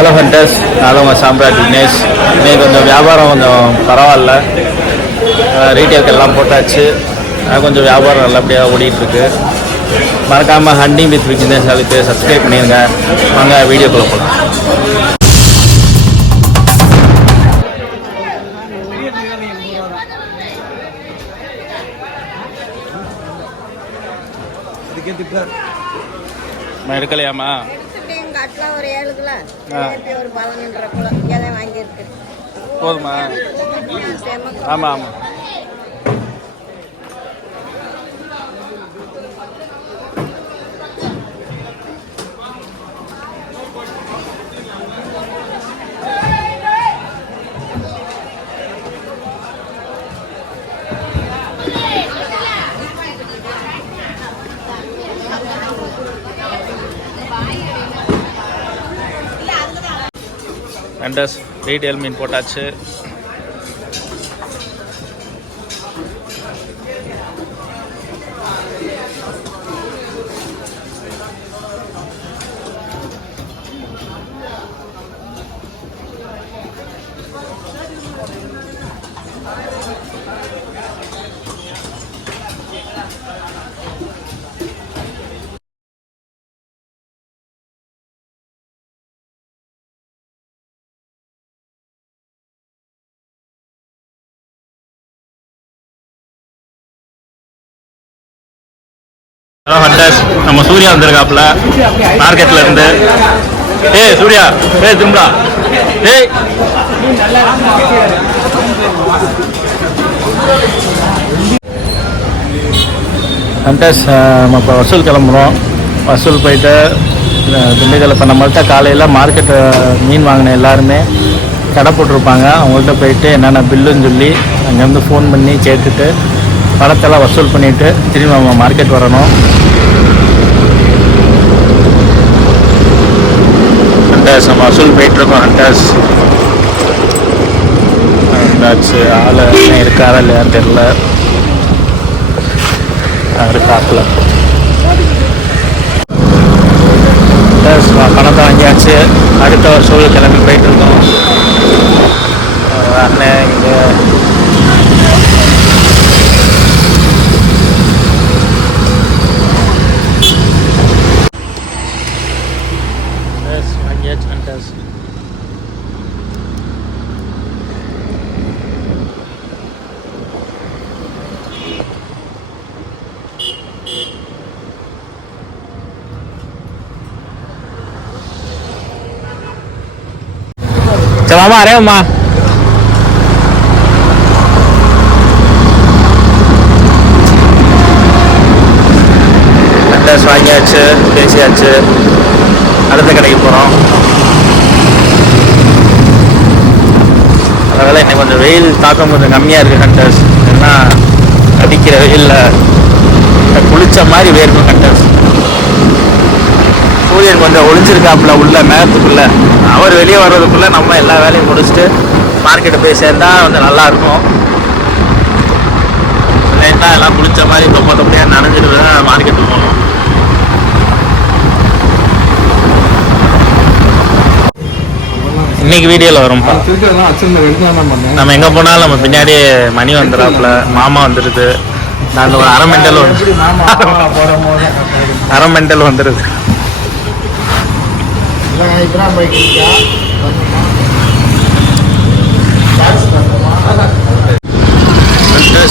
Hello hunters, நான் உங்கள் சாம்ராட் விக்னேஷ். இன்றைக்கி கொஞ்சம் வியாபாரம் கொஞ்சம் பரவாயில்ல, ரீட்டெயிலுக்கு எல்லாம் போட்டாச்சு. கொஞ்சம் வியாபாரம் நல்லபடியாக ஓடிட்டுருக்கு. மறக்காமல் ஹண்டிங் வித் விக்னேஷ் அதுக்கு சப்ஸ்கிரைப் பண்ணிடுங்க. வாங்க வீடியோக்குள்ளே போகலாம். எடுக்கலையாமா? ஒரு 7 கிலோ ஒரு 11 கிலோ எதை வாங்கியிருக்கு போதுமா? ஆமாம் ஆமாம். ஹண்டர்ஸ் ரீட்டெயில் மீன் போட்டாச்சு. ஹலோ ஹண்டர்ஸ், நம்ம சூர்யா வந்திருக்காப்புல மார்க்கெட்டில் இருந்து. சூர்யா திரும்பா. ஹண்டர்ஸ், நம்ம இப்போ வசூல் கிளம்புறோம். வசூல் போயிட்டு திண்டுக்கல் இப்போ நம்மள்கிட்ட காலையில் மார்க்கெட்டு மீன் வாங்கின எல்லாருமே கடை போட்டிருப்பாங்க. அவங்கள்ட்ட போயிட்டு என்னென்ன பில்லுன்னு சொல்லி அங்கேருந்து ஃபோன் பண்ணி கேட்டுட்டு பணத்தெல்லாம் வசூல் பண்ணிவிட்டு திரும்பி நம்ம மார்க்கெட் வரணும். ஹண்டர்ஸ், நம்ம வசூல் போயிட்டுருக்கோம். ஹண்டர்ஸ் ஆள் இருக்காரா இல்லையான்னு தெரில. இருக்காப்புல ஹண்டர்ஸ் பணத்தை வாங்கியாச்சு. அடுத்த வசூல் கிளம்பி போயிட்டுருக்கோம். அண்ணன் இங்கே மாமா அரேம்மா. அட்ரஸ் வாங்கியாச்சு, பேசியாச்சு. அடுத்த கடைக்கு போகிறோம். அதனால் இன்னைக்கு கொஞ்சம் வெயில் தாக்கம் கொஞ்சம் கம்மியாக இருக்குது ஹண்டர்ஸ். ஏன்னா அடிக்கிற வெயிலில் குளிச்ச மாதிரி வேர்க்கும் ஹண்டர்ஸ். சூரியன் கொஞ்சம் ஒளிஞ்சிருக்காப்புல உள்ள மேகத்துக்குள்ளே. அவர் வெளியே வர்றதுக்குள்ளே நம்ம எல்லா வேலையும் முடிச்சுட்டு மார்க்கெட்டை போய் சேர்ந்தால் கொஞ்சம் நல்லாயிருக்கும். இல்லைன்னா எல்லாம் குளிச்ச மாதிரி தொப்பையாக நனைஞ்சிட்டு தான் மார்க்கெட்டுக்கு போகணும். இன்னைக்கு வீடியோவில் வரும்ப்பா. நம்ம எங்கே போனாலும் நம்ம பின்னாடி மணி வந்துடுறாப்புல, மாமா வந்துடுது. நான் ஒரு அரை மெண்டல் வந்துடுது.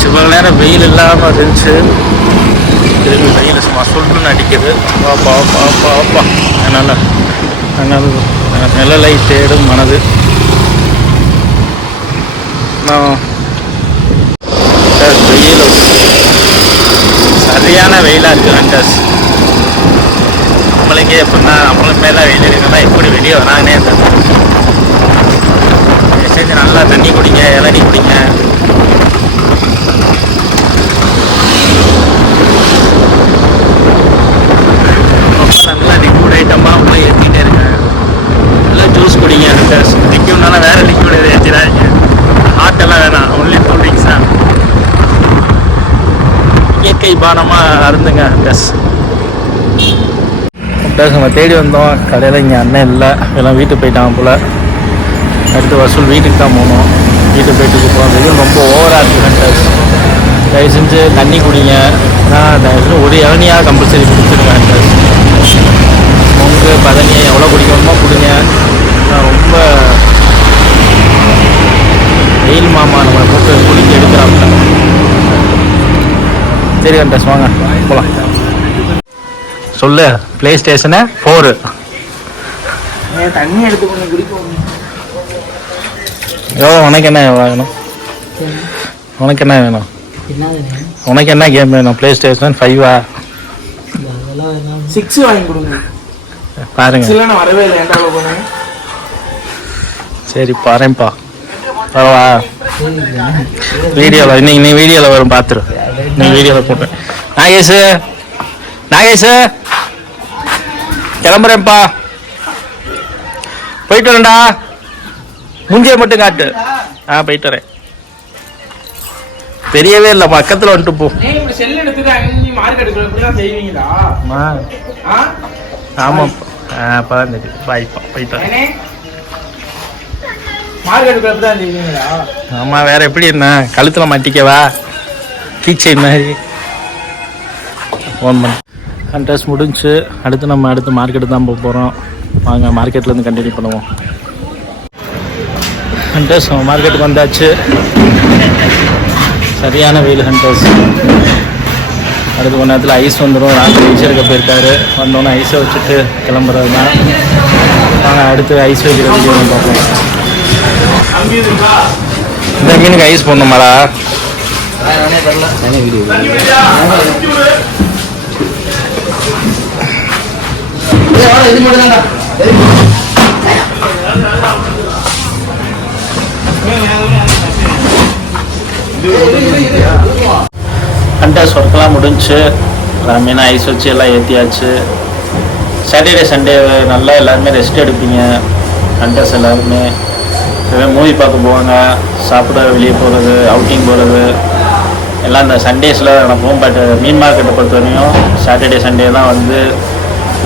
இவ்வளோ நேரம் வெயில் இல்லாமல் இருந்துச்சு. திரும்பி வெயில் சும்மா சொல்லுன்னு அடிக்குது. பாப்பா பாப்பா அப்பா. அதனால் நிழலை தேடும் மனது. வெயில் சரியான வெயிலாக இருக்குது ஹண்டர்ஸ். நம்மளுக்கே எப்படின்னா நம்மளுக்கு மேலே வெயில் இருக்குன்னா எப்படி வெளியே வராங்கன்னே தெரியல. சரி, நல்லா தண்ணி குடிங்க, இளநீ குடிங்க. நல்லா லிக்விட் ஐட்டமாக உள்ள ஏற்றிக்கிட்டே இருக்கேன். நல்லா ஜூஸ் குடிங்க ஹண்டர்ஸ். லிக்விட்னால வேறு லிக்விட் எதுவும் ஏற்றிடாதீங்க. ஹாட்டெல்லாம் வேணாம், ஒன்லி கூல் ட்ரிங்க்ஸ் தான். இயற்கை பானமாக அருந்துங்க ஹண்டர்ஸ். ஹண்டர்ஸ் நம்ம தேடி வந்தோம். கடையில் இங்கே அண்ணன் இல்லை, எல்லாம் வீட்டுக்கு போயிட்டாங்க போல். அடுத்து வசூல் வீட்டுக்கு தான் போகணும். வீட்டுக்கு போயிட்டு போகிறோம். வெயில் ரொம்ப ஓவராக இருக்குது ஹண்டர்ஸ். தயவு செஞ்சு தண்ணி குடிங்க. நான் தயவு செஞ்சு ஒரு இளநியாக கம்பல்சரி குடிச்சிருக்கேன் ஹண்டர்ஸ். உங்க பதனியை எவ்வளோ குடிக்கணுமோ குடிங்க. ரொம்ப வெயில் மாமா நம்மளை போட்டு குளிக்க எடுக்கிறாங்க. சரி ஹண்டர்ஸ் வாங்க போகலாம். சொல்லு. ப்ளே ஸ்டேஷனு 4 தண்ணி எடுத்து கொஞ்சம் குடிப்போம். உனக்கு என்ன வேணும்? உனக்கு என்ன வேணும்? உனக்கு என்ன கேம் வேணும்? ப்ளே ஸ்டேஷன் 5 6 வாங்கி கொடுங்க. பாருங்க. நான் வரவே இல்லை. ஏன்டா போனேன்? சரி பாருப்பா. பரவா வீடியோவில் இன்னைக்கு நீ வீடியோவில் வரும் பார்த்துரு. நீ வீடியோவில் போட்டேன். நாகேஷ் கிளம்புறேன்ப்பா. போயிட்டு வரேன்டா. முஞ்சியை மட்டும் காட்டு. போயிட்டு வரேன். தெரியவே இல்லை, பக்கத்தில் வந்துட்டு போ. செல் எடுத்துட்டு அங்கே மார்க்கெட்டுக்குள்ள இப்படிலாம் செய்வீங்களா? ஆமாம். அப்பதான் தெரியும். பாய்ப்பா போயிட்டு வரேன். மார்க்கெட்டுக்குள்ள இப்படிதான் செய்வீங்களா? ஆமாம், வேற எப்படி என்ன கழுத்தில் மாட்டிக்கவா கீச்சைன் மாதிரி ஃபோன் பண்ணி. ஹண்டர்ஸ் முடிஞ்சு. அடுத்து நம்ம மார்க்கெட்டு தான் போக போகிறோம். வாங்க மார்க்கெட்லேருந்து கண்டினியூ பண்ணுவோம். ஹண்டர்ஸ் மார்க்கெட்டுக்கு வந்தாச்சு. சரியான வெயில் ஹண்டர்ஸ். அடுத்து கொஞ்ச நேரத்தில் ஐஸ் வந்துடும். ராத்திரி ஐஸ் எடுக்க போயிருக்காரு. வந்தோன்னே ஐஸை வச்சுட்டு கிளம்புறது தான். வாங்க அடுத்து ஐஸ் வைக்கிற வீடியோ பார்ப்போம். இந்த மீனுக்கு ஐஸ் போடணுமாடா? ஹண்டர்ஸ் ஒர்க்கெல்லாம் முடிஞ்சு. மீன் ஐஸ் வச்சு எல்லாம் ஏற்றியாச்சு. சாட்டர்டே சண்டே நல்லா எல்லாருமே ரெஸ்ட் எடுப்பீங்க. ஹண்டர்ஸ் எல்லாருமே மூவி பார்க்க போவாங்க, சாப்பிட வெளியே போகிறது, அவுட்டிங் போகிறது எல்லாம் இந்த சண்டேஸில் நடக்கும். பட் மீன் மார்க்கெட்டை பொறுத்த வரையும் சாட்டர்டே சண்டே தான் வந்து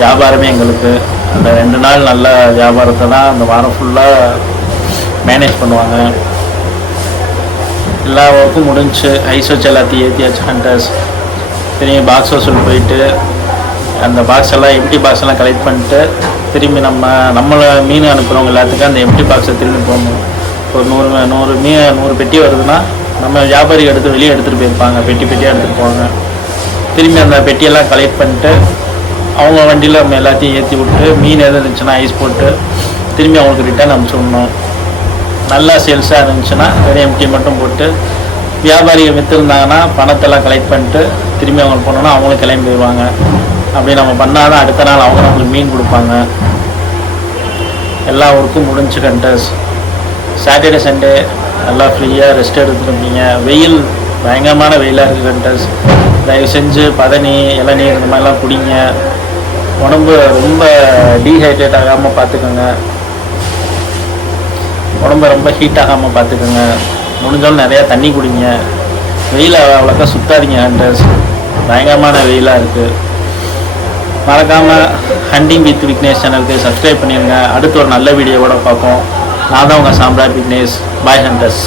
வியாபாரமே எங்களுக்கு. அந்த 2 நாள் நல்ல வியாபாரத்தை தான் அந்த வாரம் ஃபுல்லாக மேனேஜ் பண்ணுவாங்க. எல்லா ஒர்க்கும் முடிஞ்சு. ஐஸ் வச்சு எல்லாத்தையும் ஏற்றியாச்சு ஹண்டர்ஸ். திரும்பி பாக்ஸ் வசூல் போயிட்டு அந்த பாக்ஸ் எல்லாம் எம்டி பாக்ஸ் எல்லாம் கலெக்ட் பண்ணிட்டு திரும்பி நம்மளை மீன் அனுப்புகிறவங்க எல்லாத்துக்கும் அந்த எம்டி பாக்ஸை திரும்பி போகணும். ஒரு 100 பெட்டி வருதுன்னா நம்ம வியாபாரி எடுத்து வெளியே எடுத்துகிட்டு போயிருப்பாங்க. பெட்டியாக எடுத்துகிட்டு போவாங்க. திரும்பி அந்த பெட்டியெல்லாம் கலெக்ட் பண்ணிட்டு அவங்க வண்டியில் நம்ம எல்லாத்தையும் ஏற்றி விட்டு மீன் எது இருந்துச்சுன்னா ஐஸ் போட்டு திரும்பி அவங்களுக்கு ரிட்டர்ன் அனுப்பிச்சுடணும். நல்லா சேல்ஸாக இருந்துச்சுன்னா வெறும் எம்டி மட்டும் போட்டு வியாபாரிகள் விற்றுருந்தாங்கன்னா பணத்தெல்லாம் கலெக்ட் பண்ணிட்டு திரும்பி அவங்களுக்கு போனோன்னா அவங்களும் கிளம்பி போயிடுவாங்க. அப்படி நம்ம பண்ணால் தான் அடுத்த நாள் அவங்க நம்மளுக்கு மீன் கொடுப்பாங்க. எல்லா ஒர்க்கும் முடிஞ்சு ஹண்டர்ஸ். சாட்டர்டே சண்டே நல்லா ஃப்ரீயாக ரெஸ்ட் எடுத்துருப்பீங்க. வெயில் பயங்கரமான வெயிலாக இருக்குது ஹண்டர்ஸ். தயவு செஞ்சு பதனி இளநீர் இந்த மாதிரிலாம் குடிங்க. உடம்பு ரொம்ப டீஹைட்ரேட் ஆகாமல் பார்த்துக்கோங்க. உடம்பை ரொம்ப ஹீட் ஆகாமல் பார்த்துக்கோங்க. முடிஞ்சாலும் நிறையா தண்ணி குடிங்க. வெயில் அவ்வளோக்கா சுத்தாதீங்க ஹண்டர்ஸ். பயங்கரமான வெயிலாக இருக்குது. மறக்காமல் ஹண்டிங் வித் விக்னேஷ் சேனலுக்கு சப்ஸ்கிரைப் பண்ணிடுங்க. அடுத்து ஒரு நல்ல வீடியோவோட பார்ப்போம். நான் தான் உங்கள் சாம்ராட் விக்னேஷ். பாய் ஹண்டர்ஸ்.